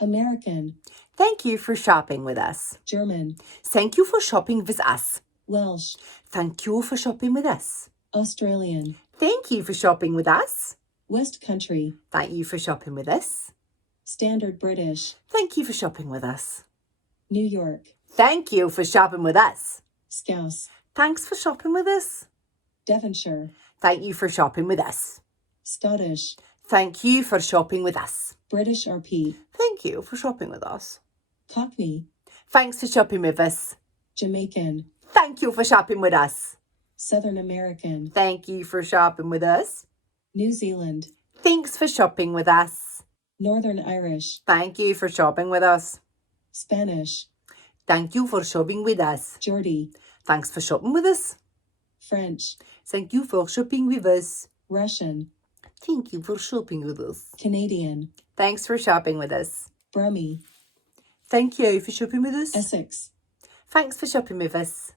American. Thank you for shopping with us. German. Thank you for shopping with us. Welsh. Thank you for shopping with us. Australian. Thank you for shopping with us. West Country. Thank you for shopping with us. Standard British. Thank you for shopping with us. New York. Thank you for shopping with us. Scouse. Thanks for shopping with us. Devonshire. Thank you for shopping with us. Scottish. Thank you for shopping with us. British RP. Thank you for shopping with us. Cockney. Thanks for shopping with us. Jamaican. Thank you for shopping with us. Southern American. Thank you for shopping with us. New Zealand. Thanks for shopping with us. Northern Irish. Thank you for shopping with us. Spanish. Thank you for shopping with us. Geordie. Thanks for shopping with us. French. Thank you for shopping with us. Russian. Thank you for shopping with us. Canadian. Thanks for shopping with us. Brummie. Thank you for shopping with us. Essex. Thanks for shopping with us.